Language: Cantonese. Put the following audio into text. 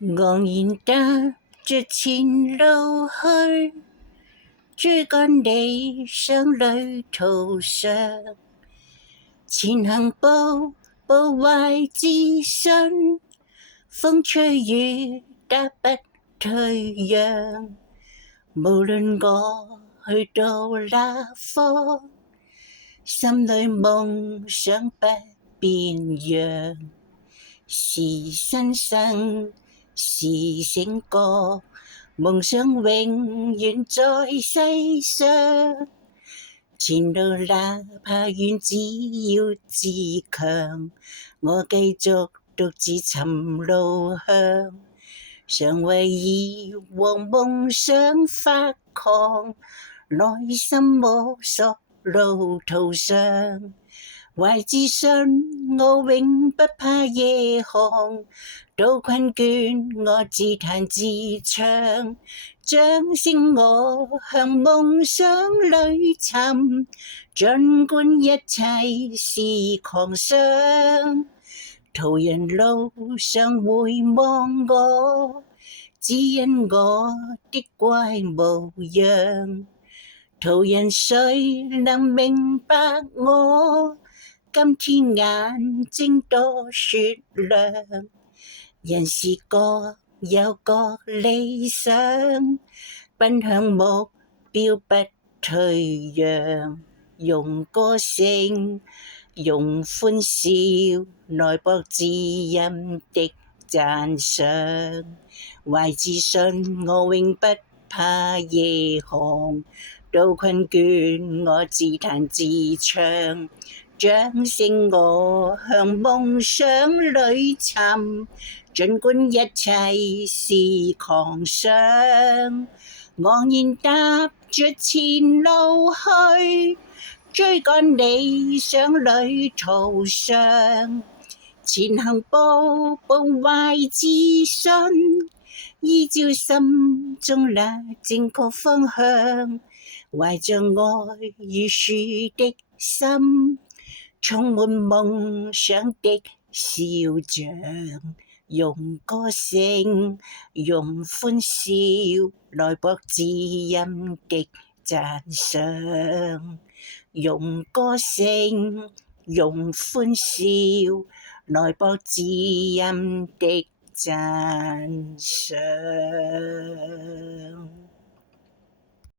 昂然踏着前路去，追趕理想旅途上，前行步步懷自信，風吹雨打不退讓。無論我去到哪方，心裏夢想不變樣。是新生，是醒覺，夢想永遠在世上。前路哪怕遠，只要自強，我繼續獨自尋路向。常為以往夢想發狂，內心摸索路途上。懷自信，我永不怕夜航，到困倦我自彈自唱，掌聲我向夢想裏尋，儘管一切是狂想。途人路上回望我，指引我的怪模樣。途人誰能明白我？今天眼睛多雪亮，人是各有各理想，奔向目標不退讓。用歌聲，用歡笑來博知音的讚賞。懷自信，我永不怕夜航，到困倦我自彈自唱。掌聲我向夢想裏尋，儘管一切是狂想。昂然踏着前路去，追趕理想旅途上。前行步步懷自信，依照心中那正確方向。懷着愛如樹的心，充滿夢想的笑像。用歌聲，用歡笑來博知音的讚賞。用歌聲，用歡笑來博知音的讚賞。